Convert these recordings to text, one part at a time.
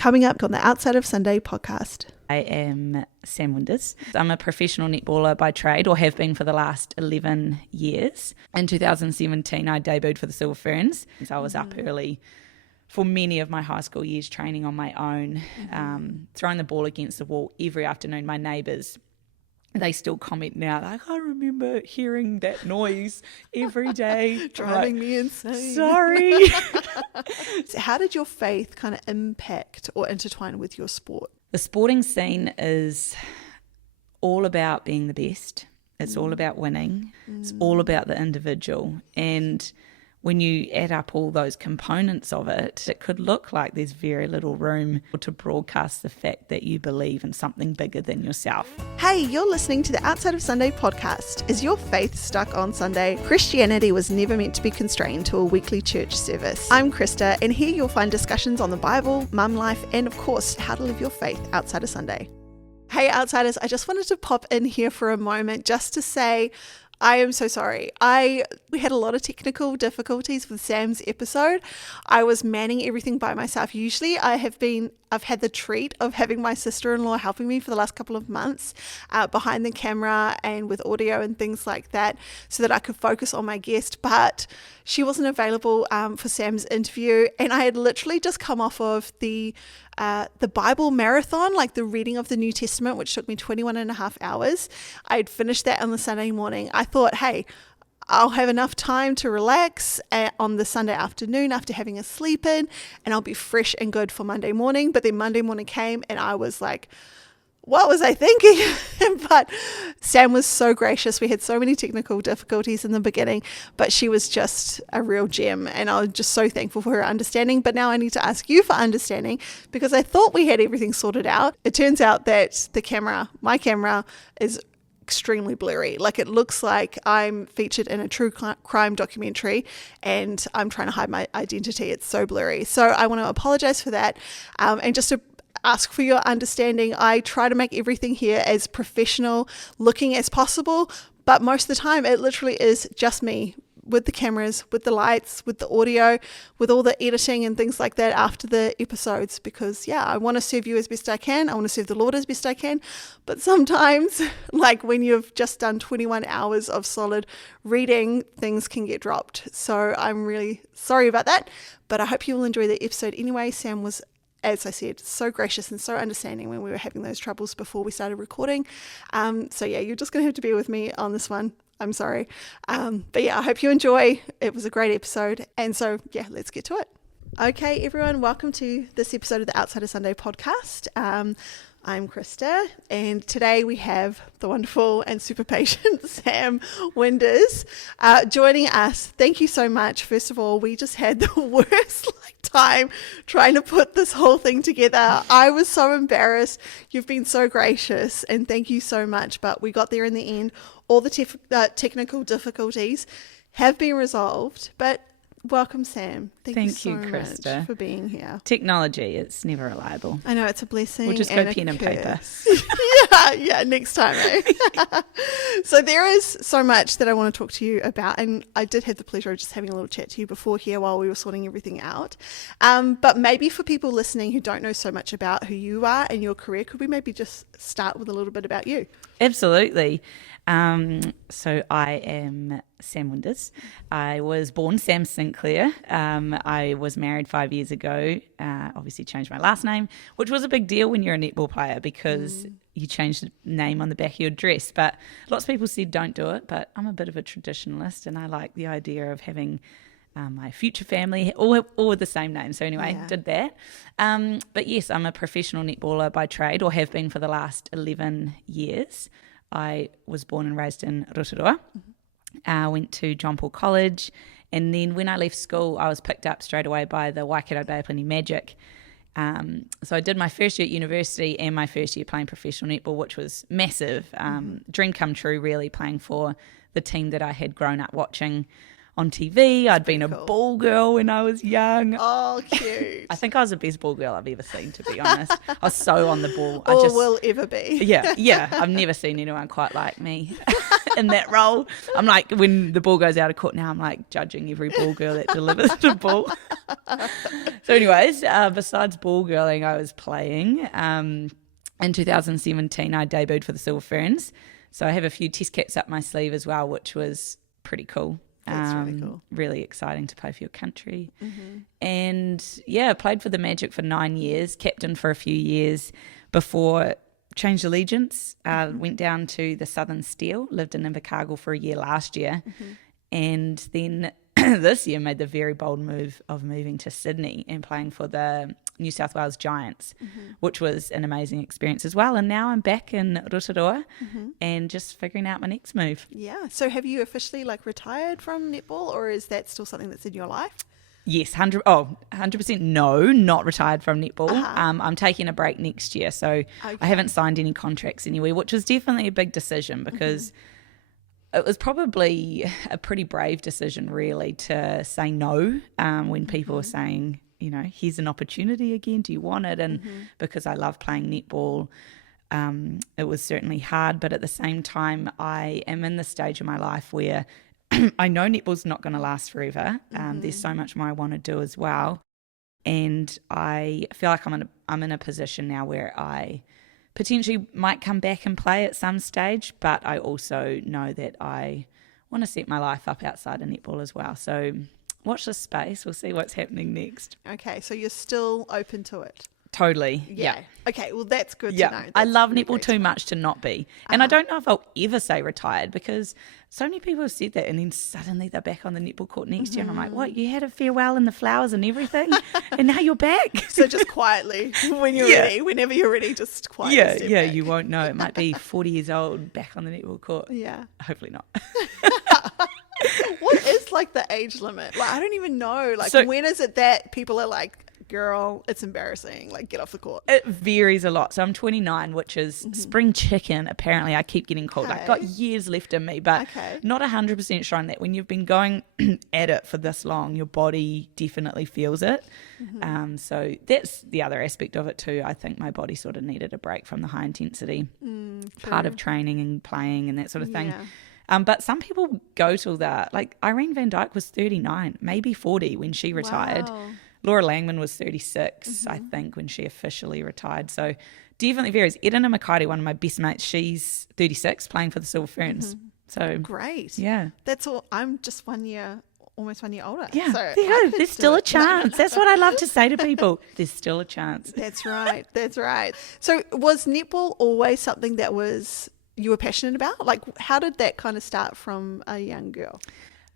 Coming up on the Outside of Sunday podcast. I am Sam Winders. I'm a professional netballer by trade, or have been for the last 11 years. In 2017, I debuted for the Silver Ferns. So I was up early for many of my high school years, training on my own, throwing the ball against the wall every afternoon. My neighbours, they still comment now, like, I remember hearing that noise every day. Driving me insane. Sorry. So how did your faith kind of impact or intertwine with your sport? The sporting scene is all about being the best. It's all about winning. It's all about the individual. And when you add up all those components of it, it could look like there's very little room to broadcast the fact that you believe in something bigger than yourself. Hey, you're listening to the Outside of Sunday podcast. Is your faith stuck on Sunday? Christianity was never meant to be constrained to a weekly church service. I'm Krista, and here you'll find discussions on the Bible, mum life, and of course, how to live your faith outside of Sunday. Hey, Outsiders, I just wanted to pop in here for a moment just to say I am so sorry. We had a lot of technical difficulties with Sam's episode. I was manning everything by myself. Usually I've had the treat of having my sister-in-law helping me for the last couple of months behind the camera and with audio and things like that so that I could focus on my guest, but she wasn't available for Sam's interview, and I had literally just come off of the Bible marathon, like the reading of the New Testament, which took me 21 and a half hours. I had finished that on the Sunday morning. I thought, hey, I'll have enough time to relax on the Sunday afternoon after having a sleep in, and I'll be fresh and good for Monday morning. But then Monday morning came and I was like, what was I thinking? But Sam was so gracious. We had so many technical difficulties in the beginning, but she was just a real gem, and I was just so thankful for her understanding. But now I need to ask you for understanding, because I thought we had everything sorted out. It turns out that my camera is extremely blurry. Like, it looks like I'm featured in a true crime documentary and I'm trying to hide my identity. It's so blurry. So I want to apologize for that, and just to ask for your understanding. I try to make everything here as professional looking as possible, but most of the time it literally is just me with the cameras, with the lights, with the audio, with all the editing and things like that after the episodes, because I want to serve you as best I can. I want to serve the Lord as best I can. But sometimes, like when you've just done 21 hours of solid reading, things can get dropped. So I'm really sorry about that, but I hope you will enjoy the episode anyway. Sam was, as I said, so gracious and so understanding when we were having those troubles before we started recording. So you're just going to have to bear with me on this one. I'm sorry. But I hope you enjoy. It was a great episode. And so, let's get to it. Okay, everyone, welcome to this episode of the Outside of Sunday podcast. I'm Krista, and today we have the wonderful and super patient Sam Winders joining us. Thank you so much. First of all, we just had the worst time trying to put this whole thing together. I was so embarrassed. You've been so gracious, and thank you so much. But we got there in the end. All the technical difficulties have been resolved, but welcome, Sam. Thank you so Krista, much for being here. Technology, it's never reliable. I know, it's a blessing. We'll just go pen and paper. Next time, eh? So there is so much that I want to talk to you about, and I did have the pleasure of just having a little chat to you before here while we were sorting everything out. But maybe for people listening who don't know so much about who you are and your career, could we maybe just start with a little bit about you? Absolutely. So I am Sam Winders. I was born Sam Sinclair. I was married 5 years ago, obviously changed my last name, which was a big deal when you're a netball player because you change the name on the back of your dress. But lots of people said don't do it, but I'm a bit of a traditionalist and I like the idea of having my future family all with the same name. So anyway, did that. But yes, I'm a professional netballer by trade, or have been for the last 11 years. I was born and raised in Rotorua. Went to John Paul College, and then when I left school, I was picked up straight away by the Waikato Bay Plenty Magic. So I did my first year at university and my first year playing professional netball, which was massive. Dream come true, really, playing for the team that I had grown up watching on TV. I'd been a ball girl when I was young. Oh, cute. I think I was the best ball girl I've ever seen, to be honest. I was so on the ball. Or will ever be. Yeah. I've never seen anyone quite like me. in that role. I'm like, when the ball goes out of court now, I'm like judging every ball girl that delivers the ball. So anyways, besides ball girling, I was playing. In 2017, I debuted for the Silver Ferns. So I have a few test caps up my sleeve as well, which was pretty cool. That's really cool. Really exciting to play for your country. And yeah, played for the Magic for 9 years, captain for a few years before changed allegiance, went down to the Southern Steel, lived in Invercargill for a year last year, and then this year made the very bold move of moving to Sydney and playing for the New South Wales Giants, which was an amazing experience as well. And now I'm back in Rotorua and just figuring out my next move. Yeah. So have you officially retired from netball, or is that still something that's in your life? Yes, 100% no, not retired from netball. I'm taking a break next year, so I haven't signed any contracts anywhere, which was definitely a big decision because it was probably a pretty brave decision really to say no when people were saying, here's an opportunity again, do you want it? And because I love playing netball, it was certainly hard, but at the same time I am in the stage of my life where I know netball's not going to last forever. There's so much more I want to do as well. And I feel like I'm in a position now where I potentially might come back and play at some stage, but I also know that I want to set my life up outside of netball as well. So watch this space. We'll see what's happening next. Okay, so you're still open to it? Totally. Yeah. Okay, well, that's good to know. That's I love really netball too much to not be. And I don't know if I'll ever say retired because so many people have said that and then suddenly they're back on the netball court next year and I'm like, what, you had a farewell and the flowers and everything and now you're back? So just quietly, when you're ready, whenever you're ready, just quietly step back. You won't know. It might be 40 years old back on the netball court. Yeah. Hopefully not. What is the age limit? I don't even know. When is it that people are like, girl, it's embarrassing, get off the court? It varies a lot. So I'm 29, which is spring chicken. Apparently I keep getting called. I've got years left in me, but not 100% sure on that. When you've been going at it for this long, your body definitely feels it. So that's the other aspect of it too. I think my body sort of needed a break from the high intensity part of training and playing and that sort of thing. But some people go till Irene Van Dyke was 39, maybe 40 when she retired. Wow. Laura Langman was 36, I think, when she officially retired. So definitely varies. Edina Makaire, one of my best mates, she's 36, playing for the Silver Ferns. So great. Yeah. That's all. I'm just almost 1 year older. Yeah, so there's still a chance. That's what I love to say to people. There's still a chance. That's right. That's right. So was netball always something that you were passionate about? How did that kind of start from a young girl?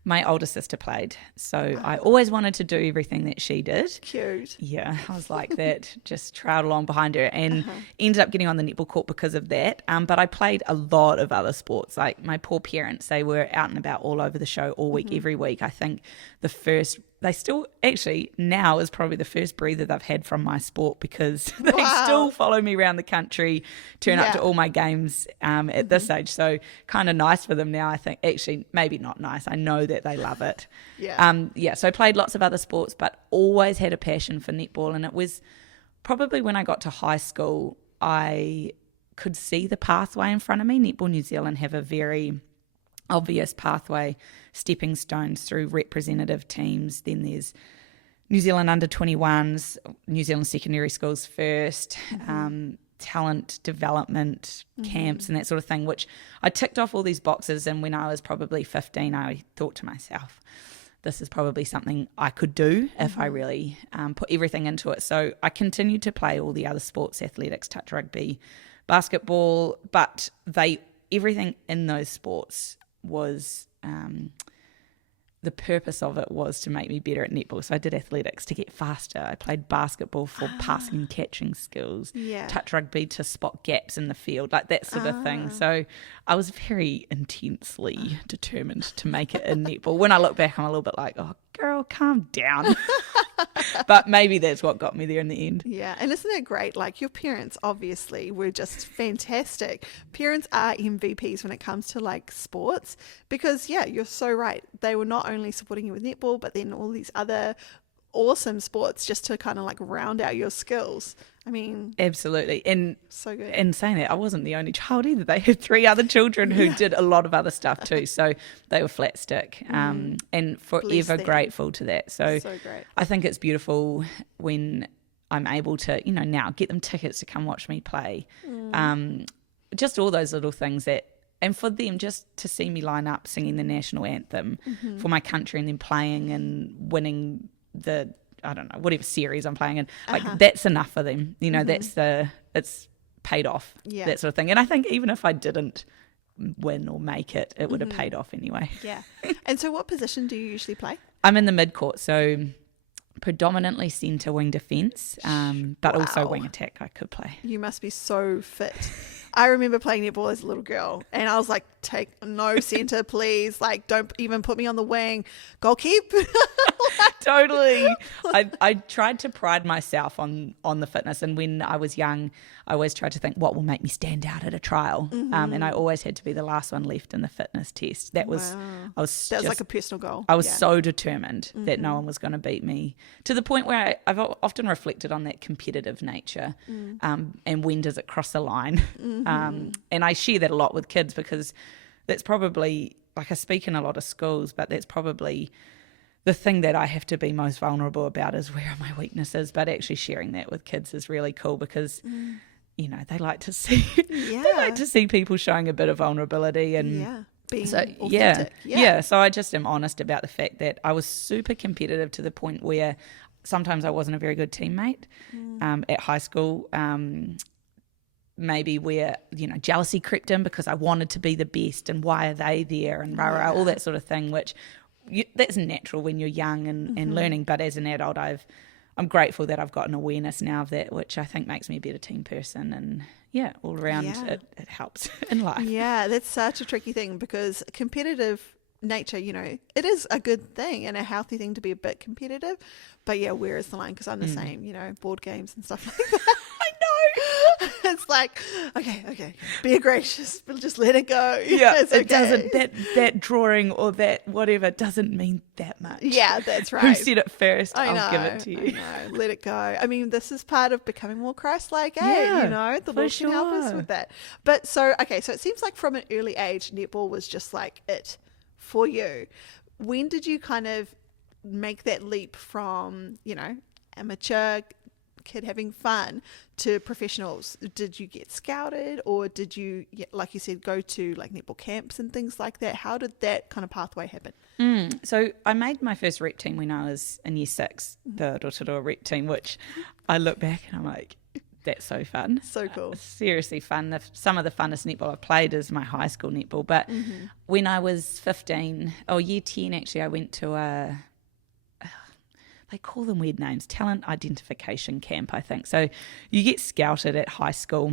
My older sister played, so I always wanted to do everything that she did. Cute. Yeah, I was like that, just trailed along behind her and ended up getting on the netball court because of that. But I played a lot of other sports. My poor parents, they were out and about all over the show all week, every week. I think they still actually now is probably the first breather they've had from my sport because they still follow me around the country, turn up to all my games at this age. So kind of nice for them now, I think. Actually, maybe not nice. I know that they love it. So I played lots of other sports, but always had a passion for netball. And it was probably when I got to high school, I could see the pathway in front of me. Netball New Zealand have a very obvious pathway, stepping stones through representative teams. Then there's New Zealand under 21s, New Zealand secondary schools first, talent development camps and that sort of thing, which I ticked off all these boxes. And when I was probably 15, I thought to myself, this is probably something I could do if I really put everything into it. So I continued to play all the other sports, athletics, touch rugby, basketball, but everything in those sports was the purpose of it was to make me better at netball. So I did athletics to get faster. I played basketball for passing and catching skills, touch rugby to spot gaps in the field, that sort of thing. So I was very intensely determined to make it in netball. When I look back, I'm a little bit like, oh, girl, calm down. But maybe that's what got me there in the end. Yeah, and isn't it great? Your parents obviously were just fantastic. Parents are MVPs when it comes to sports because, you're so right. They were not only supporting you with netball, but then all these other awesome sports just to kind of round out your skills. I mean, absolutely. And so good. and saying that, I wasn't the only child either. They had 3 other children who did a lot of other stuff too. So they were flat stick, and forever grateful to that. So great. I think it's beautiful when I'm able to, now get them tickets to come watch me play. Just all those little things and for them just to see me line up singing the national anthem for my country and then playing and winning whatever series I'm playing in, that's enough for them. It's paid off, that sort of thing. And I think even if I didn't win or make it, it would have paid off anyway. Yeah. And so what position do you usually play? I'm in the mid-court, so predominantly centre wing defence, but also wing attack I could play. You must be so fit. I remember playing netball as a little girl, and I was like, take no centre, please. Like, don't even put me on the wing. Goal keep. Totally. I tried to pride myself on the fitness, and when I was young, I always tried to think what will make me stand out at a trial, and I always had to be the last one left in the fitness test. That was like a personal goal. I was so determined that no one was going to beat me, to the point where I've often reflected on that competitive nature, and when does it cross the line? And I share that a lot with kids, because that's probably, like, I speak in a lot of schools, but that's probably the thing that I have to be most vulnerable about, is where are my weaknesses. But actually sharing that with kids is really cool, because they like to see people showing a bit of vulnerability and being so authentic. So I just am honest about the fact that I was super competitive, to the point where sometimes I wasn't a very good teammate at high school. Maybe where jealousy crept in because I wanted to be the best, and why are they there, and all that sort of thing, which that's natural when you're young and learning. But as an adult, I'm grateful that I've got an awareness now of that, which I think makes me a better team person, and all around it helps in life. Yeah, that's such a tricky thing, because competitive nature, it is a good thing and a healthy thing to be a bit competitive, but where is the line? Because I'm the same, board games and stuff like that. I know. It's like, okay, be gracious, but just let it go. Yeah, it's okay. It doesn't, that drawing or that whatever doesn't mean that much. Yeah, that's right. Who said it first? I'll give it to you. I know, let it go. I mean, this is part of becoming more Christ-like, the Lord can help us with that. But so it seems like from an early age, netball was just like it for you. When did you kind of make that leap from, amateur kid having fun to professionals? Did you get scouted, or did you, like you said, go to like netball camps and things like that? How did that kind of pathway happen? So I made my first rep team when I was in year 6, the Rotorua rep team, which I look back and I'm like, that's so fun. So cool. Seriously fun. Some of the funnest netball I've played is my high school netball. But when I was 15, year 10 actually, I went to they call them weird names, talent identification camp, I think. So you get scouted at high school,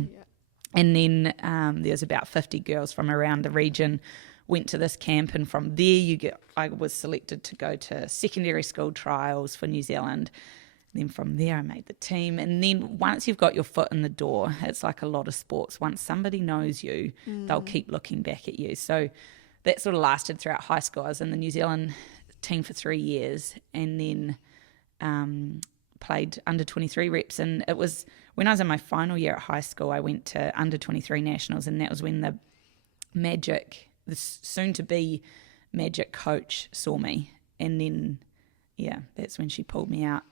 and then there's about 50 girls from around the region went to this camp, and from there I was selected to go to secondary school trials for New Zealand. Then from there I made the team, and then once you've got your foot in the door, it's like a lot of sports. Once somebody knows you, they'll keep looking back at you. So that sort of lasted throughout high school. I was in the New Zealand team for 3 years, and then played under 23 reps. And it was when I was in my final year at high school, I went to under 23 nationals, and that was when the soon-to-be Magic coach saw me. And then, that's when she pulled me out.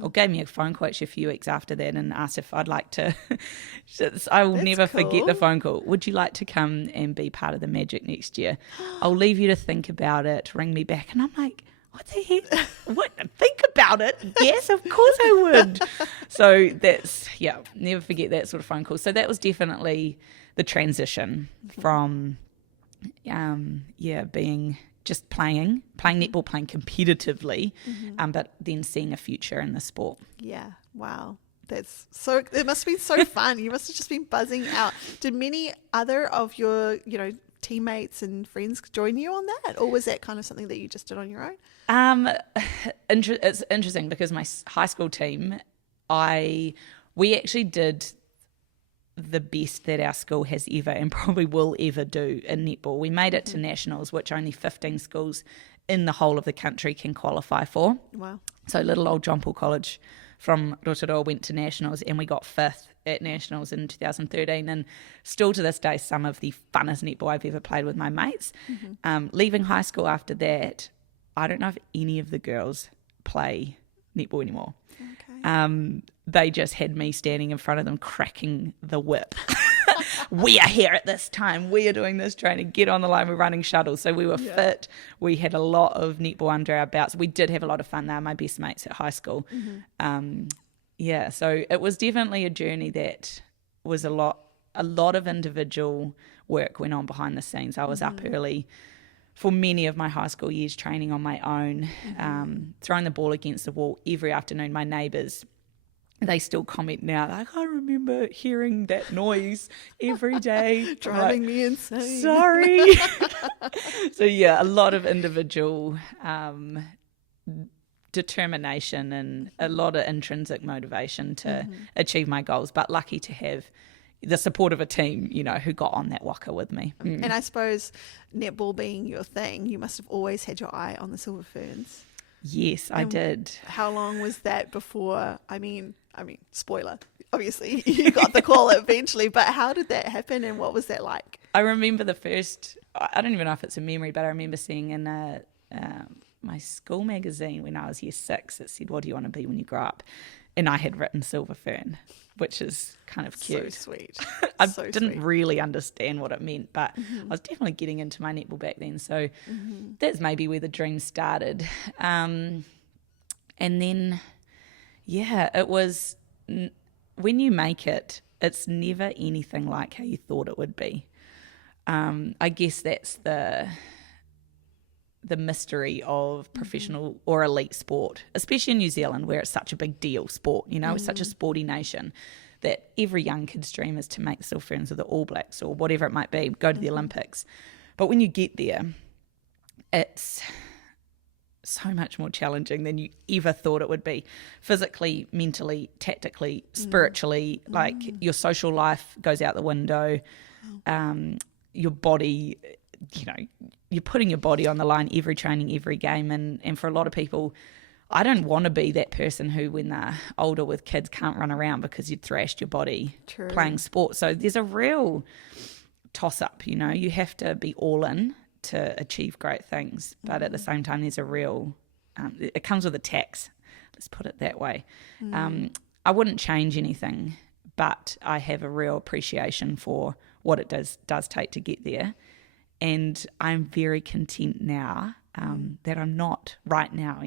Or gave me a phone call actually a few weeks after that, and asked if I'd like to. I will never forget the phone call. Would you like to come and be part of the Magic next year? I'll leave you to think about it. Ring me back. And I'm like, what the heck? What? Think about it? Yes, of course I would. So that's, never forget that sort of phone call. So that was definitely the transition from, being just playing netball, playing competitively, but then seeing a future in the sport. Yeah, wow. That's so, it must have been so fun. You must have just been buzzing out. Did many other of your, teammates and friends join you on that? Or was that kind of something that you just did on your own? It's interesting because my high school team, we actually did the best that our school has ever and probably will ever do in netball. We made it to nationals, which only 15 schools in the whole of the country can qualify for. Wow. So little old John Paul College from Rotorua went to Nationals, and we got 5th at Nationals in 2013, and still to this day some of the funnest netball I've ever played with my mates. Leaving high school after that, I don't know if any of the girls play netball anymore. Okay. They just had me standing in front of them cracking the whip. We are here at this time. We are doing this training. Get on the line. We're running shuttles. So we were fit. We had a lot of netball under our belts. We did have a lot of fun. They were my best mates at high school. So it was definitely a journey that was a lot of individual work went on behind the scenes. I was up early for many of my high school years training on my own, throwing the ball against the wall every afternoon. My neighbours, they still comment now, like, I remember hearing that noise every day. Driving me insane. Sorry. So, a lot of individual determination and a lot of intrinsic motivation to achieve my goals, but lucky to have the support of a team, who got on that waka with me. And I suppose netball being your thing, you must have always had your eye on the Silver Ferns. Yes, I did. How long was that before? I mean, spoiler, obviously you got the call eventually, but how did that happen and what was that like? I remember the first, I don't even know if it's a memory, but I remember seeing in my school magazine when I was year 6, it said, what do you want to be when you grow up? And I had written Silver Fern, which is kind of cute. So sweet. I didn't really understand what it meant, but I was definitely getting into my netball back then. So that's maybe where the dream started. And then, it was, when you make it, it's never anything like how you thought it would be. I guess that's the mystery of professional or elite sport, especially in New Zealand where it's such a big deal sport, it's such a sporty nation that every young kid's dream is to make the Silver Ferns or the All Blacks or whatever it might be, go to the Olympics. But when you get there, it's so much more challenging than you ever thought it would be, physically, mentally, tactically, spiritually. Like your social life goes out the window, your body, you're putting your body on the line every training, every game. And for a lot of people, I don't want to be that person who, when they're older with kids, can't run around because you thrashed your body playing sport. So there's a real toss-up, you have to be all in to achieve great things. But at the same time, there's a real, it comes with a tax, let's put it that way. I wouldn't change anything, but I have a real appreciation for what it does take to get there. And I'm very content now that I'm not right now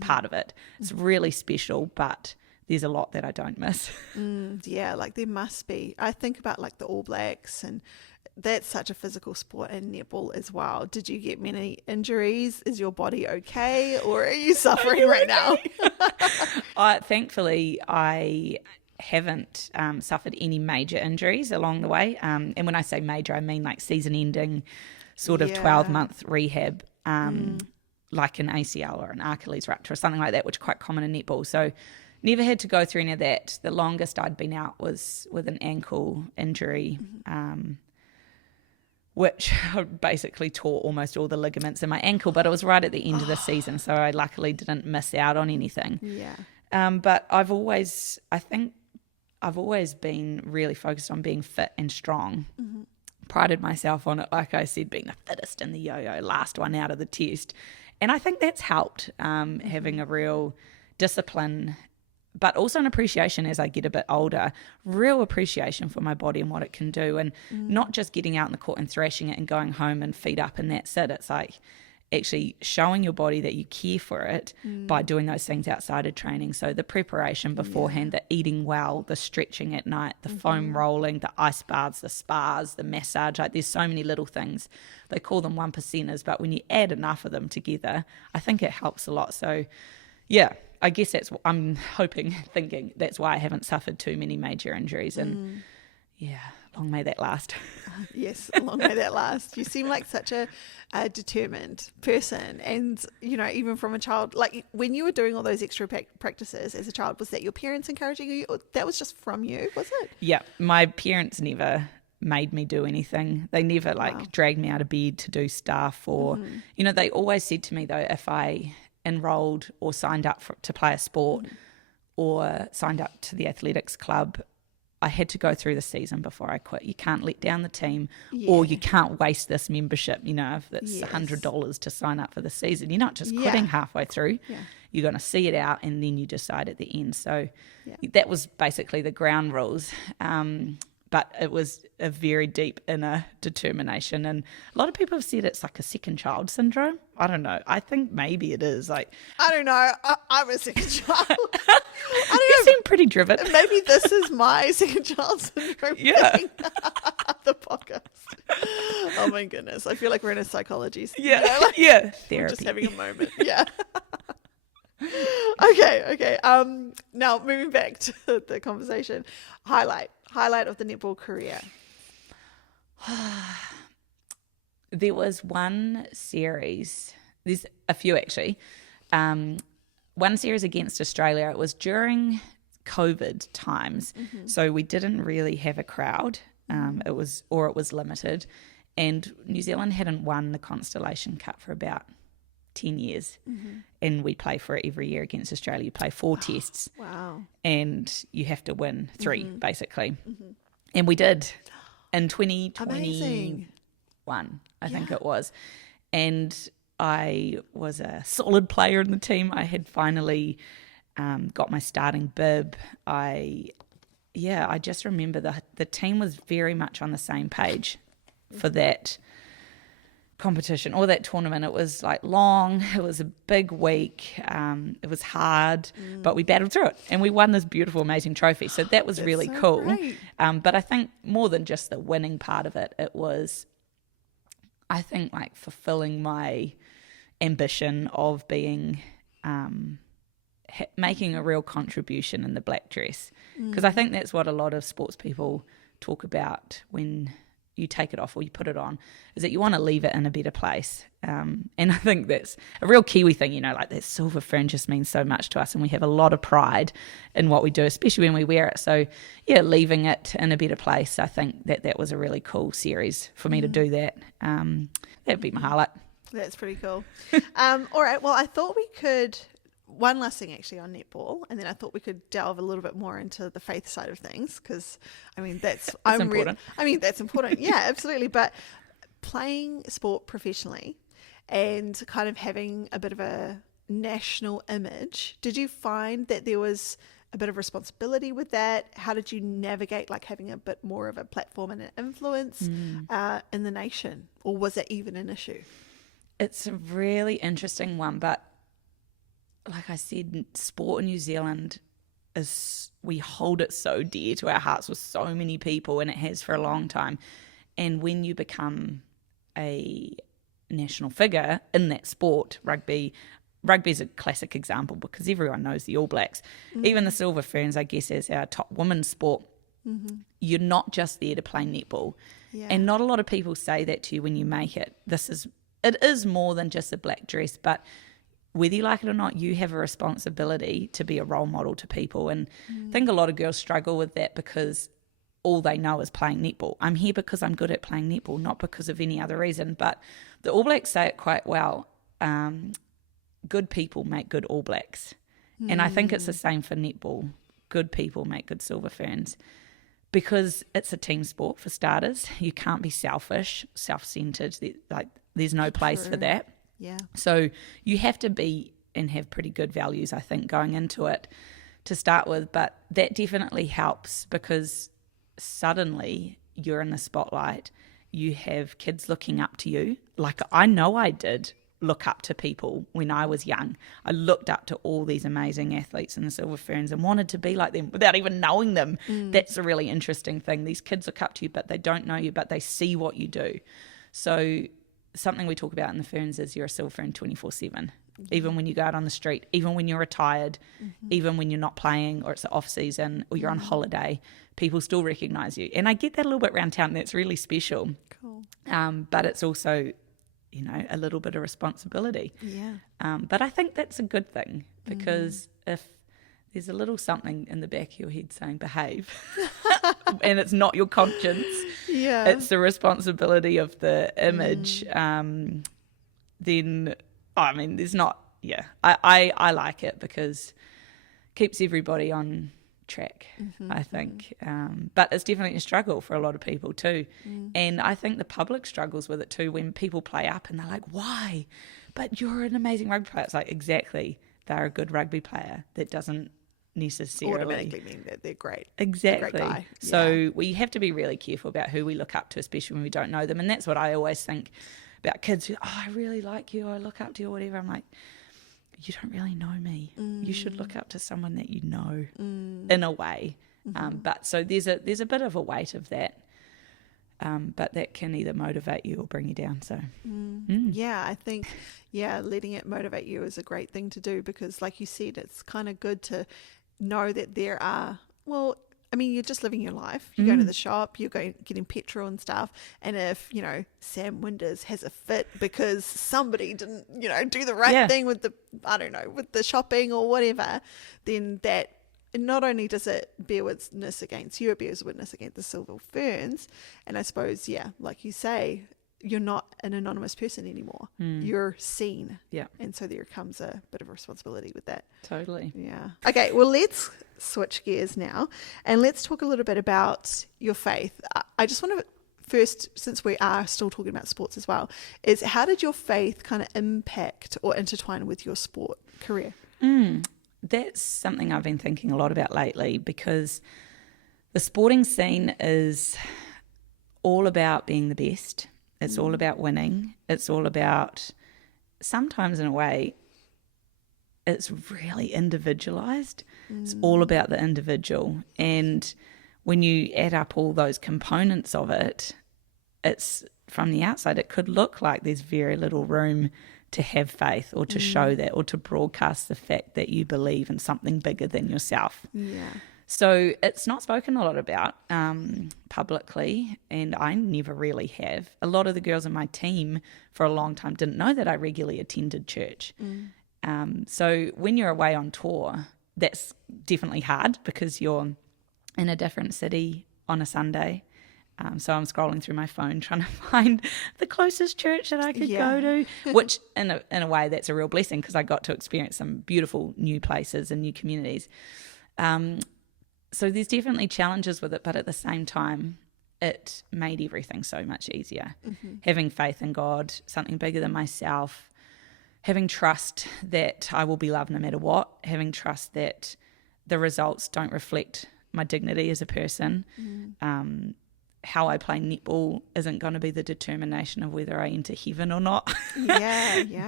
part of it. It's really special, but there's a lot that I don't miss. Like there must be. I think about like the All Blacks, and that's such a physical sport, and netball as well. Did you get many injuries? Is your body okay, or are you suffering right now? Thankfully, I haven't suffered any major injuries along the way. And when I say major, I mean like season-ending sort of 12-month rehab, like an ACL or an Achilles rupture or something like that, which is quite common in netball. So never had to go through any of that. The longest I'd been out was with an ankle injury, which basically tore almost all the ligaments in my ankle, but it was right at the end of the season, so I luckily didn't miss out on anything. But I've always been really focused on being fit and strong. Prided myself on it, like I said, being the fittest in the yo-yo, last one out of the test. And I think that's helped, having a real discipline, but also an appreciation as I get a bit older, real appreciation for my body and what it can do, and not just getting out in the court and thrashing it and going home and feet up and that's it. It's like actually showing your body that you care for it by doing those things outside of training. So the preparation beforehand, the eating well, the stretching at night, the foam rolling, the ice baths, the spas, the massage. Like there's so many little things. They call them 1%ers, but when you add enough of them together, I think it helps a lot. So I guess that's what I'm thinking that's why I haven't suffered too many major injuries. And long may that last. Yes, long may that last. You seem like such a determined person, and even from a child, like when you were doing all those extra practices as a child, was that your parents encouraging you, or that was just from you, was it? Yeah, my parents never made me do anything. They never dragged me out of bed to do stuff, or they always said to me though, if I enrolled or signed up to play a sport, or signed up to the athletics club, I had to go through the season before I quit. You can't let down the team, or you can't waste this membership. If it's $100 to sign up for the season, you're not just quitting halfway through. You're going to see it out, and then you decide at the end. So that was basically the ground rules. But it was a very deep inner determination. And a lot of people have said it's like a second child syndrome. I don't know. I think maybe it is. I don't know. I'm a second child. You seem pretty driven. Maybe this is my second child syndrome thing. The podcast. Oh my goodness. I feel like we're in a psychology. Therapy. We're just having a moment. Yeah. Okay. Now moving back to the conversation. Highlight of the netball career. There was one series. There's a few actually. One series against Australia. It was during COVID times, so we didn't really have a crowd. It was limited, and New Zealand hadn't won the Constellation Cup for about 10 years, and we play for it every year against Australia. You play 4 tests, and you have to win 3 basically, and we did in 2021. I think it was, and I was a solid player in the team. I had finally got my starting bib. I just remember the team was very much on the same page for that competition or that tournament. It was like long, it was a big week, it was hard, but we battled through it and we won this beautiful, amazing trophy. So that was really cool. But I think more than just the winning part of it, it was, I think, like fulfilling my ambition of being making a real contribution in the black dress, because I think that's what a lot of sports people talk about when you take it off or you put it on, is that you want to leave it in a better place. And I think that's a real Kiwi thing, like that Silver Fern just means so much to us, and we have a lot of pride in what we do, especially when we wear it. So leaving it in a better place, I think that was a really cool series for me to do that. That'd be my highlight. That's pretty cool. All right, well, I thought we could, one last thing actually on netball, and then I thought we could delve a little bit more into the faith side of things, because that's important. That's important. Yeah, absolutely. But playing sport professionally and kind of having a bit of a national image, did you find that there was a bit of responsibility with that? How did you navigate like having a bit more of a platform and an influence in the nation, or was that even an issue? It's a really interesting one, but like I said, sport in New Zealand we hold it so dear to our hearts with so many people, and it has for a long time. And when you become a national figure in that sport, rugby is a classic example because everyone knows the All Blacks. Even the Silver Ferns, I guess, as our top women's sport. You're not just there to play netball. And not a lot of people say that to you when you make it. It is more than just a black dress, but whether you like it or not, you have a responsibility to be a role model to people. And I think a lot of girls struggle with that because all they know is playing netball. I'm here because I'm good at playing netball, not because of any other reason. But the All Blacks say it quite well. Good people make good All Blacks. And I think it's the same for netball. Good people make good Silver Ferns, because it's a team sport for starters. You can't be selfish, self-centered. There's no place for that. Yeah. So you have to be and have pretty good values, I think, going into it to start with. But that definitely helps, because suddenly you're in the spotlight. You have kids looking up to you. Like I know I did look up to people when I was young. I looked up to all these amazing athletes in the Silver Ferns and wanted to be like them without even knowing them. That's a really interesting thing. These kids look up to you, but they don't know you, but they see what you do. So something we talk about in the Ferns is you're a Silver Fern 24/7. Even when you go out on the street, even when you're retired, even when you're not playing or it's the off season or you're on holiday, people still recognise you. And I get that a little bit around town. That's really special. Cool. But it's also, a little bit of responsibility. Yeah. But I think that's a good thing, because if there's a little something in the back of your head saying behave and it's not your conscience, it's the responsibility of the image, then there's not, I like it, because keeps everybody on track, I think. But it's definitely a struggle for a lot of people too. And I think the public struggles with it too when people play up and they're like, why? But you're an amazing rugby player. It's like, exactly, they're a good rugby player. That doesn't necessarily automatically mean that they're great. Exactly. Great guy. So we have to be really careful about who we look up to, especially when we don't know them. And that's what I always think about kids who, I really like you, or I look up to you, or whatever. I'm like, you don't really know me. You should look up to someone that you know in a way. But so there's a bit of a weight of that. But that can either motivate you or bring you down. So, yeah, I think, letting it motivate you is a great thing to do, because like you said, it's kind of good to know that there are, you're just living your life. You're going to the shop, you're getting petrol and stuff. And if, Sam Winders has a fit because somebody didn't, do the right thing with with the shopping or whatever, then that, not only does it bear witness against you, it bears witness against the Silver Ferns. And I suppose, like you say, you're not an anonymous person anymore. You're seen. Yeah. And so there comes a bit of a responsibility with that. Totally. Yeah. Okay, well, let's switch gears now and let's talk a little bit about your faith. I just want to first, since we are still talking about sports as well, is how did your faith kind of impact or intertwine with your sport career? That's something I've been thinking a lot about lately, because the sporting scene is all about being the best. It's all about winning. It's all about, sometimes in a way, it's really individualized. It's all about the individual. And when you add up all those components of it, it's, from the outside, it could look like there's very little room to have faith or to show that or to broadcast the fact that you believe in something bigger than yourself. Yeah. So it's not spoken a lot about publicly, and I never really have. A lot of the girls on my team for a long time didn't know that I regularly attended church. So when you're away on tour, that's definitely hard because you're in a different city on a Sunday. So I'm scrolling through my phone trying to find the closest church that I could go to, which in a way that's a real blessing because I got to experience some beautiful new places and new communities. So there's definitely challenges with it, but at the same time, it made everything so much easier. Having faith in God, something bigger than myself, having trust that I will be loved no matter what, having trust that the results don't reflect my dignity as a person. How I play netball isn't going to be the determination of whether I enter heaven or not.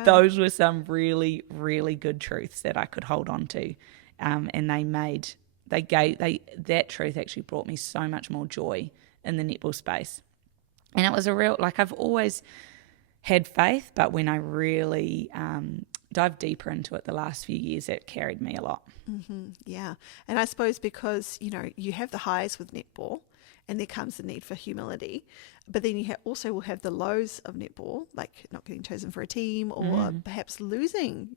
Those were some really, really good truths that I could hold on to. And that truth actually brought me so much more joy in the netball space. And it was I've always had faith, but when I really dived deeper into it the last few years, it carried me a lot. Yeah. And I suppose because, you have the highs with netball, and there comes the need for humility. But then you also will have the lows of netball, like not getting chosen for a team or perhaps losing,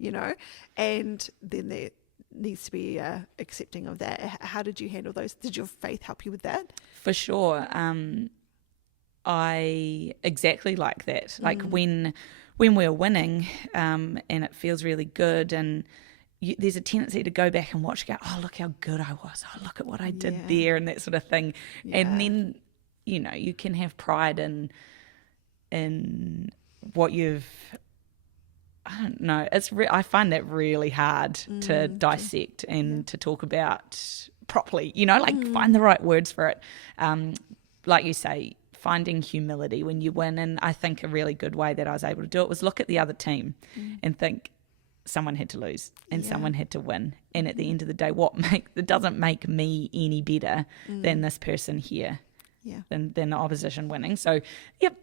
and then there needs to be accepting of that. How did you handle those? Did your faith help you with that? For sure. I exactly like that. Like when we're winning and it feels really good, and there's a tendency to go back and watch, go, oh, look how good I was. Oh, look at what I did there, and that sort of thing. And then, you can have pride in what you've, I don't know. I find that really hard to dissect and to talk about properly, find the right words for it. Like you say, finding humility when you win. And I think a really good way that I was able to do it was look at the other team and think, someone had to lose and someone had to win. And at the end of the day, it doesn't make me any better than this person here, than the opposition winning. So,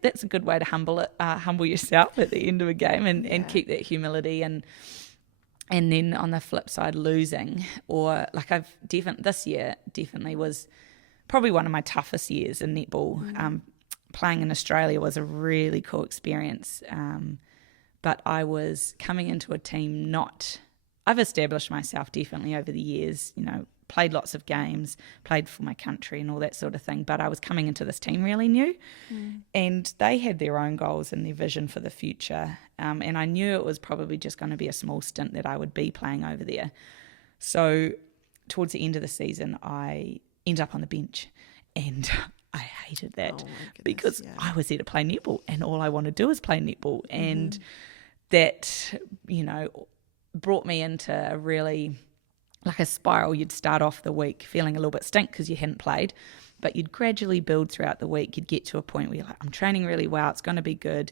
that's a good way to humble yourself at the end of a game and keep that humility. And then on the flip side, losing, or this year definitely was probably one of my toughest years in netball. Playing in Australia was a really cool experience. But I was coming into a team I've established myself definitely over the years, played lots of games, played for my country and all that sort of thing. But I was coming into this team really new and they had their own goals and their vision for the future. And I knew it was probably just going to be a small stint that I would be playing over there. So towards the end of the season, I ended up on the bench, and I hated that because I was there to play netball, and all I want to do is play netball. And that, brought me into a really, like a spiral. You'd start off the week feeling a little bit stink because you hadn't played, but you'd gradually build throughout the week. You'd get to a point where you're like, I'm training really well, it's going to be good,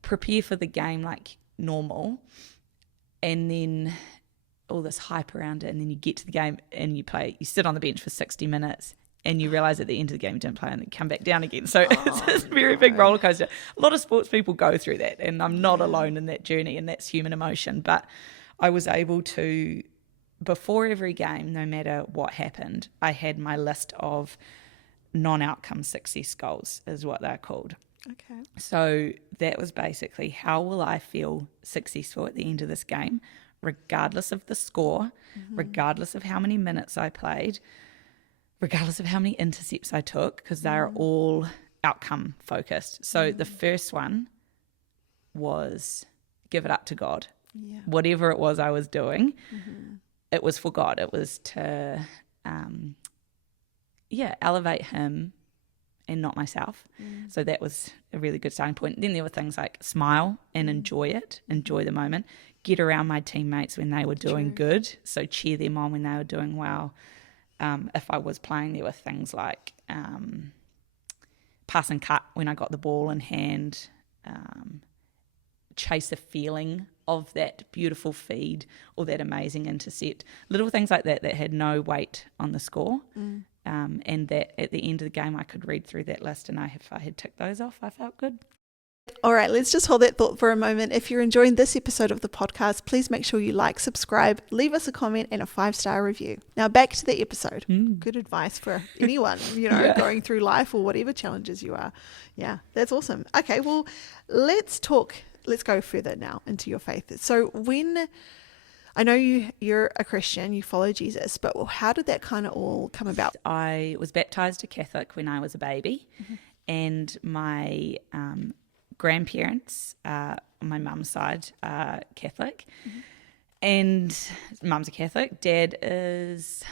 prepare for the game like normal, and then all this hype around it, and then you get to the game and you sit on the bench for 60 minutes and you realise at the end of the game you didn't play, and then come back down again. So it's this very big roller coaster. A lot of sports people go through that, and I'm not alone in that journey, and that's human emotion. But I was able to, before every game, no matter what happened, I had my list of non-outcome success goals, is what they're called. Okay. So that was basically, how will I feel successful at the end of this game, regardless of the score, regardless of how many minutes I played, regardless of how many intercepts I took, because they're all outcome focused. So the first one was give it up to God. Yeah. Whatever it was I was doing, it was for God. It was to, elevate him and not myself. So that was a really good starting point. Then there were things like smile and enjoy it, enjoy the moment, get around my teammates when they were doing good, so cheer them on when they were doing well. If I was playing, there were things like pass and cut when I got the ball in hand, chase the feeling of that beautiful feed or that amazing intercept, little things like that that had no weight on the score. And that at the end of the game I could read through that list, and if I had ticked those off, I felt good. All right, let's just hold that thought for a moment. If you're enjoying this episode of the podcast, please make sure you like, subscribe, leave us a comment and a 5-star review. Now back to the episode. Good advice for anyone, going through life or whatever challenges you are. Yeah, that's awesome. Okay, well, let's go further now into your faith. So I know you're a Christian, you follow Jesus, but how did that kind of all come about? I was baptised a Catholic when I was a baby, and my grandparents, on my mum's side, are Catholic, and mum's a Catholic. Dad is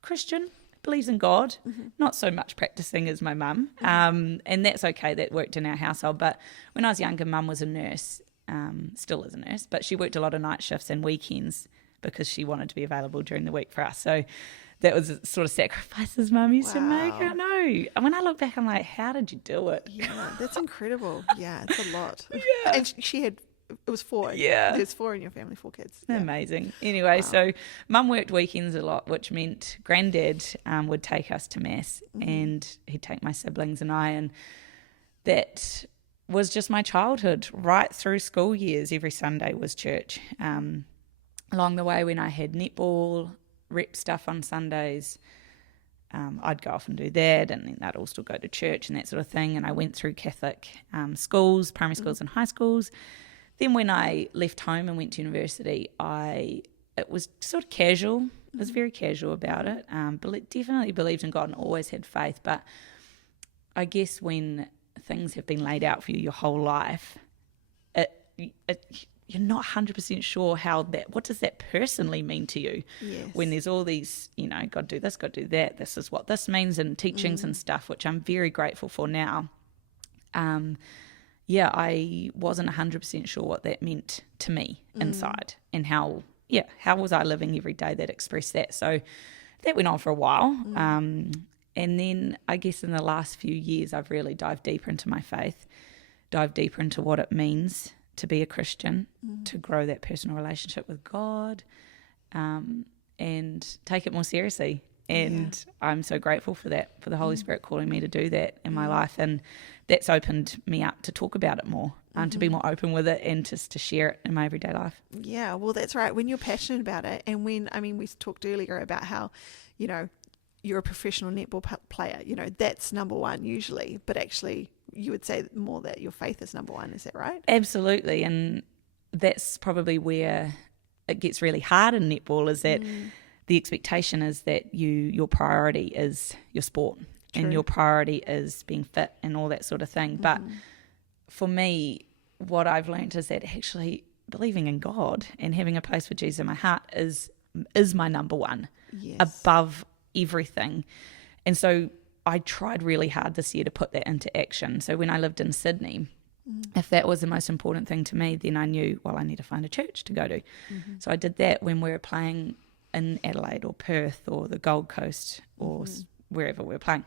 Christian, believes in God, not so much practicing as my mum, and that's okay. That worked in our household. But when I was younger, mum was a nurse, still is a nurse, but she worked a lot of night shifts and weekends because she wanted to be available during the week for us. So that was the sort of sacrifices mum used to make. I don't know. And when I look back, I'm like, how did you do it? Yeah, that's incredible. Yeah, it's a lot. Yeah. And it was 4. Yeah. There's 4 in your family, 4 kids. Yeah. Amazing. Anyway, so mum worked weekends a lot, which meant granddad would take us to mass, and he'd take my siblings and I, and that was just my childhood. Right through school years, every Sunday was church. Along the way, when I had netball, rep stuff on Sundays, I'd go off and do that, and then they'd all still go to church and that sort of thing. And I went through Catholic schools, primary schools and high schools. Then when I left home and went to university, it was sort of casual. I was very casual about it. Definitely believed in God and always had faith. But I guess when things have been laid out for you your whole life, you're not 100% sure what does that personally mean to you. Yes. When there's all these, God do this, God do that, this is what this means, and teachings and stuff, which I'm very grateful for now. I wasn't 100% sure what that meant to me inside, and how was I living every day that expressed that. So that went on for a while. And then I guess in the last few years, I've really dived deeper into my faith, dived deeper into what it means to be a Christian, to grow that personal relationship with God, and take it more seriously. And I'm so grateful for that, for the Holy Spirit calling me to do that in my life. And that's opened me up to talk about it more, and to be more open with it, and just to share it in my everyday life. Yeah, well, that's right. When you're passionate about it, and we talked earlier about how, you're a professional netball player, that's number one usually, but actually you would say more that your faith is number one. Is that right? Absolutely. And that's probably where it gets really hard in netball, is that the expectation is that your priority is your sport. True. And your priority is being fit and all that sort of thing. But for me, what I've learned is that actually believing in God and having a place for Jesus in my heart is my number one. Yes. above everything. And so I tried really hard this year to put that into action. So when I lived in Sydney, if that was the most important thing to me, then I knew, well, I need to find a church to go to. So I did that when we were playing in Adelaide or Perth or the Gold Coast or wherever we were playing.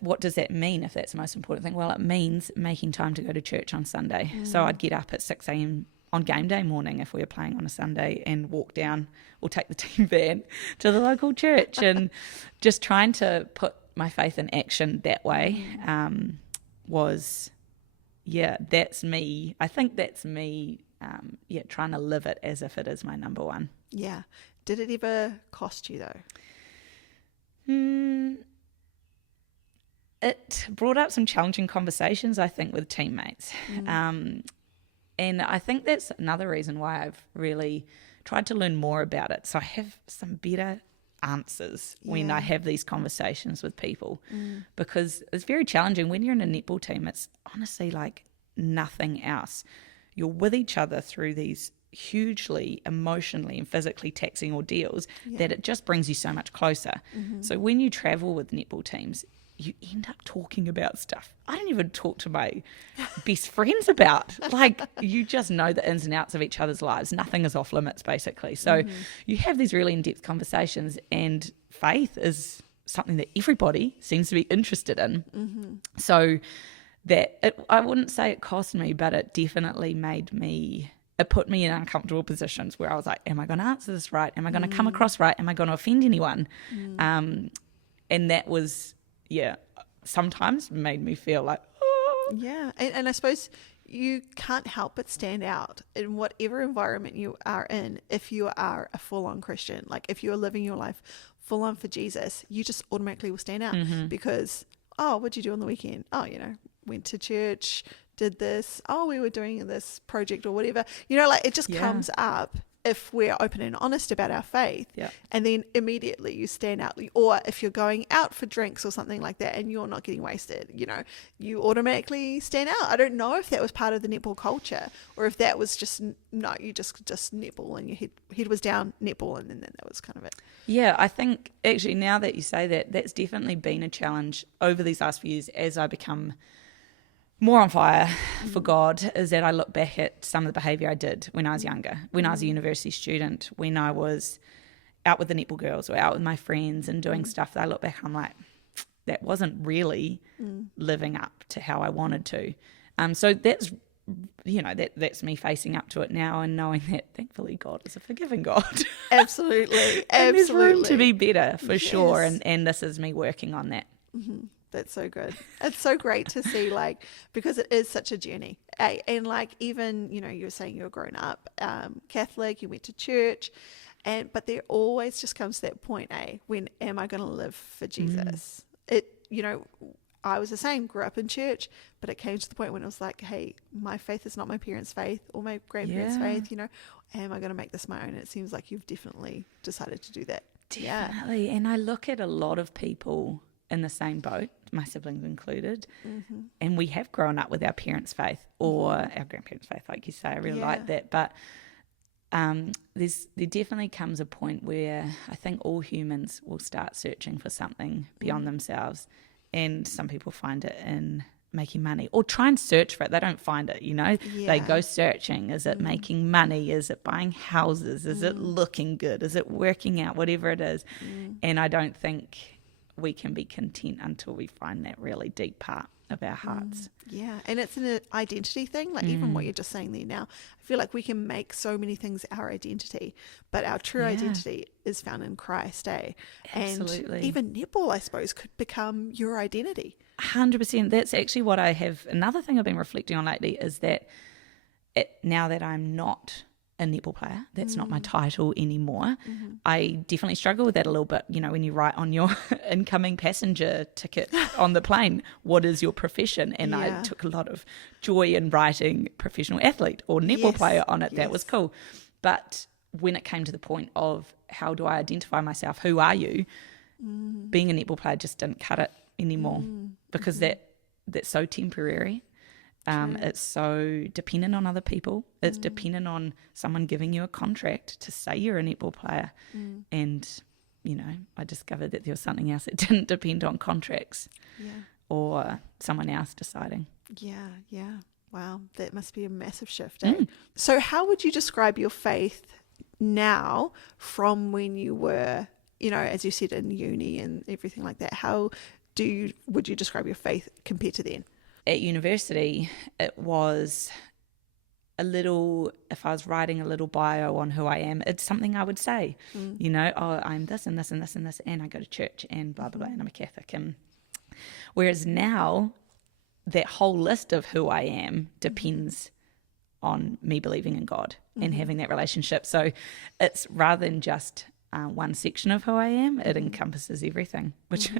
What does that mean if that's the most important thing? Well, it means making time to go to church on Sunday. So I'd get up at 6 a.m. on game day morning if we were playing on a Sunday and walk down or take the team van to the local church, and just trying to put my faith in action that way was, that's me. I think that's me, trying to live it as if it is my number one. Yeah. Did it ever cost you though? It brought up some challenging conversations, I think, with teammates. And I think that's another reason why I've really tried to learn more about it. So I have some better answers when I have these conversations with people, because it's very challenging. When you're in a netball team, it's honestly like nothing else. You're with each other through these hugely emotionally and physically taxing ordeals that it just brings you so much closer. So when you travel with netball teams, you end up talking about stuff I don't even talk to my best friends about. Like, you just know the ins and outs of each other's lives. Nothing is off limits, basically. So you have these really in-depth conversations, and faith is something that everybody seems to be interested in. So I wouldn't say it cost me, but it definitely it put me in uncomfortable positions where I was like, am I going to answer this right? Am I going to come across right? Am I going to offend anyone? And that was, sometimes made me feel like, oh. Yeah. And I suppose you can't help but stand out in whatever environment you are in. If you are a full-on Christian, like if you're living your life full on for Jesus, you just automatically will stand out because, what'd you do on the weekend? Went to church, did this. We were doing this project or whatever. It just comes up if we're open and honest about our faith. Yeah. And then immediately you stand out. Or if you're going out for drinks or something like that and you're not getting wasted, you automatically stand out. I don't know if that was part of the netball culture or if that was just netball and your head was down netball, and then that was kind of it. Yeah, I think actually now that you say that, that's definitely been a challenge over these last few years as I become more on fire for God, is that I look back at some of the behaviour I did when I was younger, when I was a university student, when I was out with the netball girls or out with my friends and doing stuff that I look back and I'm like, that wasn't really living up to how I wanted to. So that's, that's me facing up to it now and knowing that thankfully God is a forgiving God. Absolutely. And there's room to be better for sure. And this is me working on that. That's so good. It's so great to see, because it is such a journey. And even, you were saying you were grown up Catholic, you went to church, but there always just comes to that point, when am I going to live for Jesus? I was the same, grew up in church, but it came to the point when it was like, hey, my faith is not my parents' faith or my grandparents' faith, am I going to make this my own? And it seems like you've definitely decided to do that. Definitely. And I look at a lot of people in the same boat, my siblings included, and we have grown up with our parents' faith or our grandparents' faith, like you say. I really like that. But there definitely comes a point where I think all humans will start searching for something beyond themselves, and some people find it in making money or try and search for it. They don't find it, They go searching. Is it making money? Is it buying houses? Is it looking good? Is it working out? Whatever it is. And I don't think we can be content until we find that really deep part of our hearts. Yeah, and it's an identity thing, even what you're just saying there now. I feel like we can make so many things our identity, but our true identity is found in Christ, Absolutely. And even netball, I suppose, could become your identity. 100%. That's actually what I have. Another thing I've been reflecting on lately is that now that I'm not a netball player, that's not my title anymore. I definitely struggle with that a little bit. When you write on your incoming passenger ticket on the plane, what is your profession? And I took a lot of joy in writing professional athlete or netball player on it. That was cool. But when it came to the point of how do I identify myself, who are you, being a netball player just didn't cut it anymore because that's so temporary. It's so dependent on other people. It's dependent on someone giving you a contract to say you're a netball player. And I discovered that there was something else that didn't depend on contracts or someone else deciding. Yeah. Wow, that must be a massive shift. So how would you describe your faith now from when you were, as you said, in uni and everything like that? How would you describe your faith compared to then? At university, it was a little, if I was writing a little bio on who I am, it's something I would say, I'm this and this and this and this, and I go to church and blah, blah, blah, and I'm a Catholic. And whereas now, that whole list of who I am depends on me believing in God and having that relationship. So it's rather than just one section of who I am, it encompasses everything, which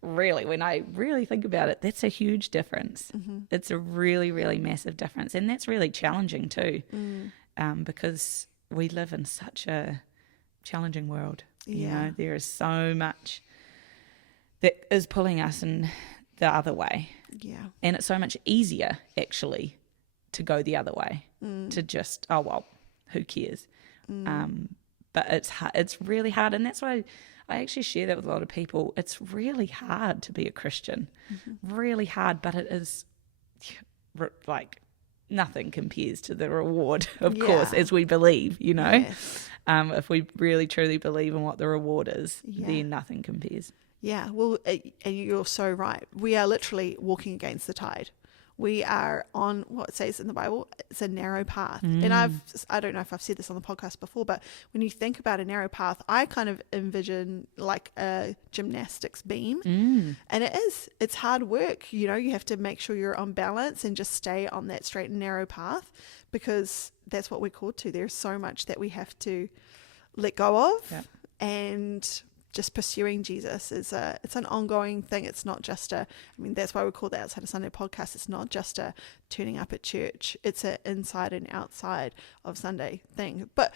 really, when I really think about it, that's a huge difference. It's a really, really massive difference. And that's really challenging too, because we live in such a challenging world. There is so much that is pulling us in the other way. Yeah. And it's so much easier, actually, to go the other way, to just, who cares? But it's really hard. And that's why I actually share that with a lot of people. It's really hard to be a Christian, really hard, but it is like nothing compares to the reward, of course, as we believe, Yes. If we really truly believe in what the reward is, then nothing compares. Yeah, well, and you're so right. We are literally walking against the tide. We are on what it says in the Bible. It's a narrow path. And I don't know if I've said this on the podcast before, but when you think about a narrow path, I kind of envision like a gymnastics beam. And it's hard work. You have to make sure you're on balance and just stay on that straight and narrow path, because that's what we're called to. There's so much that we have to let go of. Yep. And just pursuing Jesus it's an ongoing thing. It's not just that's why we call the Outside of Sunday podcast. It's not just a turning up at church. It's an inside and outside of Sunday thing. But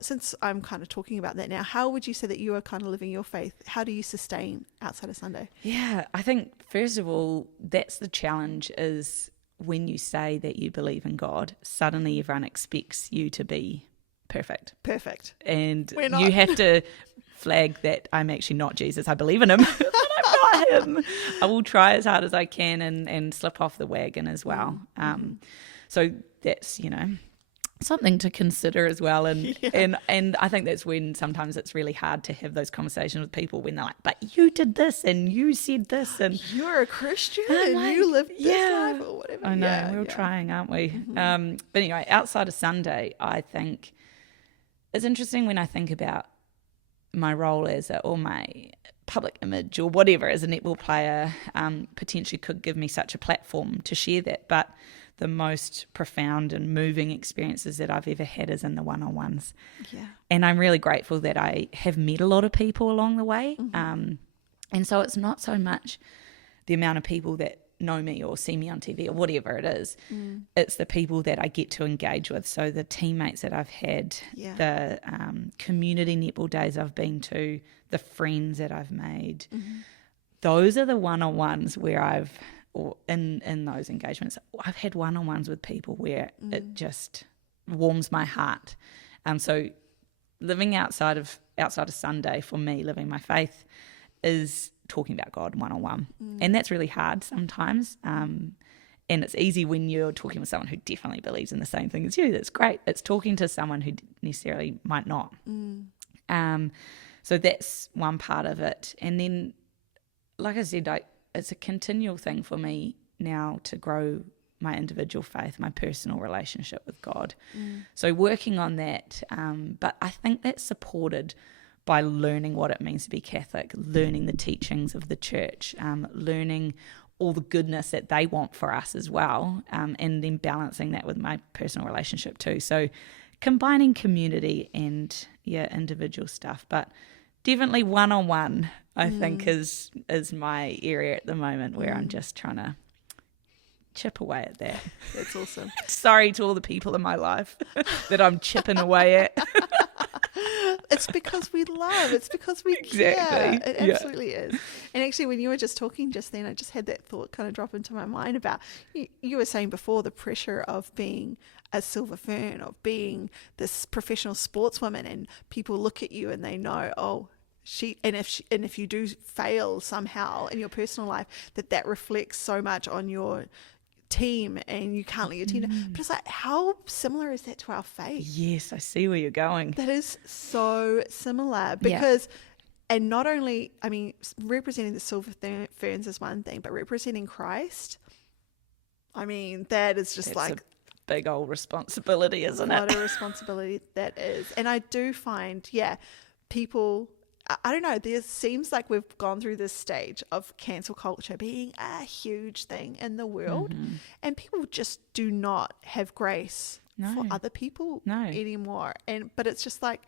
since I'm kind of talking about that now, how would you say that you are kind of living your faith? How do you sustain outside of Sunday? Yeah, I think first of all, that's the challenge, is when you say that you believe in God, suddenly everyone expects you to be perfect. And you have to flag that I'm actually not Jesus. I believe in him, but I'm not him. I will try as hard as I can and slip off the wagon as well. So that's, something to consider as well. And I think that's when sometimes it's really hard to have those conversations with people when they're like, but you did this and you said this and you're a Christian and you lived this life or whatever. I know, we're all trying, aren't we? But anyway, outside of Sunday, I think it's interesting when I think about my role or my public image or whatever as a netball player, potentially could give me such a platform to share that. But the most profound and moving experiences that I've ever had is in the one-on-ones. Yeah. And I'm really grateful that I have met a lot of people along the way. And so it's not so much the amount of people that know me or see me on TV or whatever it is. It's the people that I get to engage with. So the teammates that I've had, the community netball days I've been to, the friends that I've made. Those are the one-on-ones where in those engagements, I've had one-on-ones with people where it just warms my heart. So living outside of Sunday, for me, living my faith is talking about God one-on-one. And that's really hard sometimes. And it's easy when you're talking with someone who definitely believes in the same thing as you. That's great. It's talking to someone who necessarily might not. So that's one part of it. And then, like I said, it's a continual thing for me now to grow my individual faith, my personal relationship with God. So working on that. But I think that's supported by learning what it means to be Catholic, learning the teachings of the church, learning all the goodness that they want for us as well, and then balancing that with my personal relationship too. So combining community and individual stuff, but definitely one-on-one, I think is my area at the moment where I'm just trying to chip away at that. That's awesome. Sorry to all the people in my life that I'm chipping away at. It's because we love. It's because we care. It absolutely is. And actually, when you were just talking just then, I just had that thought kind of drop into my mind about, you were saying before, the pressure of being a Silver Fern, of being this professional sportswoman, and people look at you and they know, oh, if you do fail somehow in your personal life, that reflects so much on your team, and you can't let your team down. But it's like, how similar is that to our faith? Yes, I see where you're going. That is so similar, because and not only, I mean, representing the Silver Ferns is one thing, but representing Christ, I mean, that is just That's a big old responsibility, isn't it? What a responsibility that is. And I do find, people, I don't know, there seems like we've gone through this stage of cancel culture being a huge thing in the world, and people just do not have grace for other people anymore. But it's just like,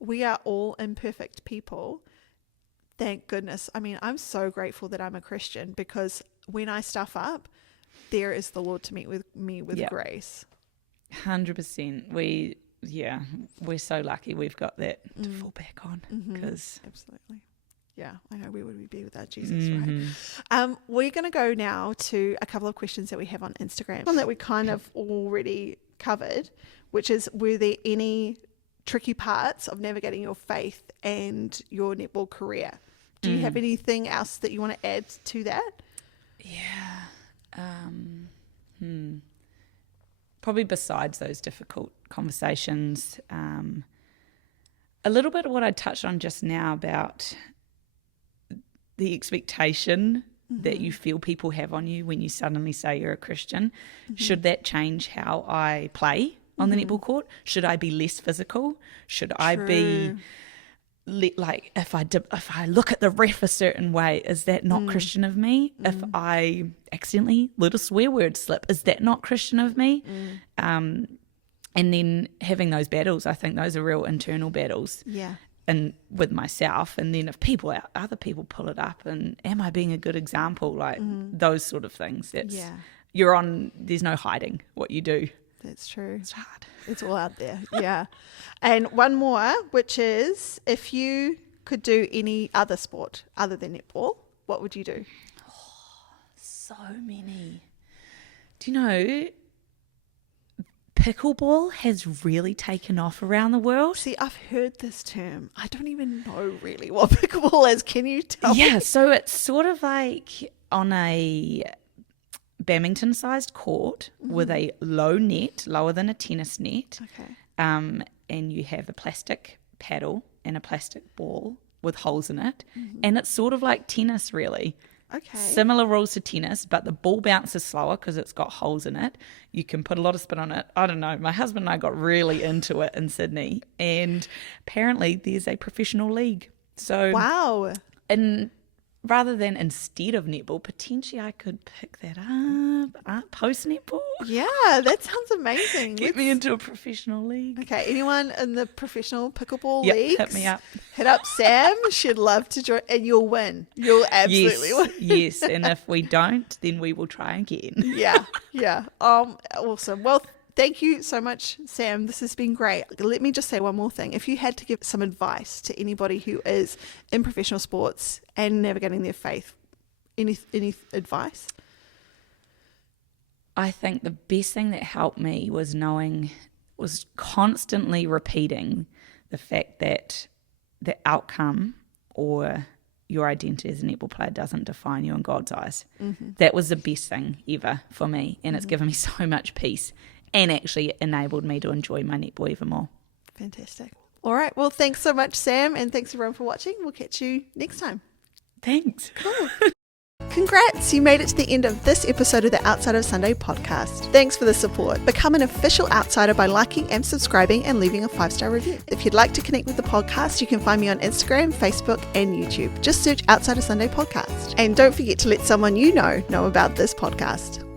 we are all imperfect people. Thank goodness. I mean, I'm so grateful that I'm a Christian, because when I stuff up, there is the Lord to meet with me with grace. 100%. We're so lucky we've got that to fall back on. Because absolutely. Yeah, I know, where would we be without Jesus, right? We're going to go now to a couple of questions that we have on Instagram, one that we kind of already covered, which is, were there any tricky parts of navigating your faith and your netball career? Do you have anything else that you want to add to that? Probably besides those difficult conversations, a little bit of what I touched on just now about the expectation that you feel people have on you when you suddenly say you're a Christian. Should that change how I play on the netball court? Should I be less physical? Should I be like, if I look at the ref a certain way, is that not Christian of me? If I accidentally let a swear word slip, is that not Christian of me? And then having those battles, I think those are real internal battles. Yeah. And with myself, and then if other people pull it up, and am I being a good example? Like those sort of things. There's no hiding what you do. That's true. It's hard. It's all out there. Yeah. And one more, which is, if you could do any other sport other than netball, what would you do? So many. Do you know, pickleball has really taken off around the world? See, I've heard this term. I don't even know really what pickleball is. Can you tell me? Yeah, so it's sort of like on a badminton-sized court with a low net, lower than a tennis net. Okay. And you have a plastic paddle and a plastic ball with holes in it. And it's sort of like tennis, really. Okay. Similar rules to tennis, but the ball bounces slower because it's got holes in it. You can put a lot of spin on it. I don't know. My husband and I got really into it in Sydney, and apparently there's a professional league. So wow. And rather than instead of netball, potentially I could pick that up post netball. Yeah, that sounds amazing. Get me into a professional league. Okay, anyone in the professional pickleball leagues? Hit me up. Hit up Sam. She'd love to join, and you'll win. You'll absolutely win. Yes, and if we don't, then we will try again. Yeah. Awesome. Well, thank you so much, Sam. This has been great. Let me just say one more thing. If you had to give some advice to anybody who is in professional sports and navigating their faith, any advice? I think the best thing that helped me was constantly repeating the fact that the outcome or your identity as a netball player doesn't define you in God's eyes. That was the best thing ever for me, and it's given me so much peace and actually enabled me to enjoy my netball even more. Fantastic. All right. Well, thanks so much, Sam, and thanks everyone for watching. We'll catch you next time. Thanks. Cool. Congrats, you made it to the end of this episode of the Outside of Sunday podcast. Thanks for the support. Become an official outsider by liking and subscribing and leaving a 5-star review. If you'd like to connect with the podcast, you can find me on Instagram, Facebook, and YouTube. Just search Outside of Sunday podcast. And don't forget to let someone you know about this podcast.